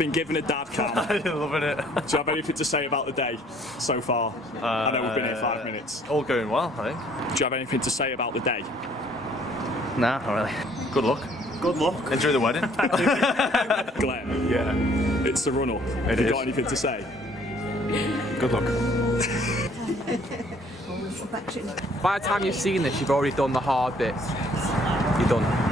been given a dad cam. Loving it. Do you have anything to say about the day so far? I know we've been here 5 minutes. All going well, I think. Do you have anything to say about the day? Nah, not really. Good luck. Good luck. Enjoy the wedding. Glenn, Yeah. it's the run-up. Have you got anything to say? Good luck. By the time you've seen this, you've already done the hard bits. You're done.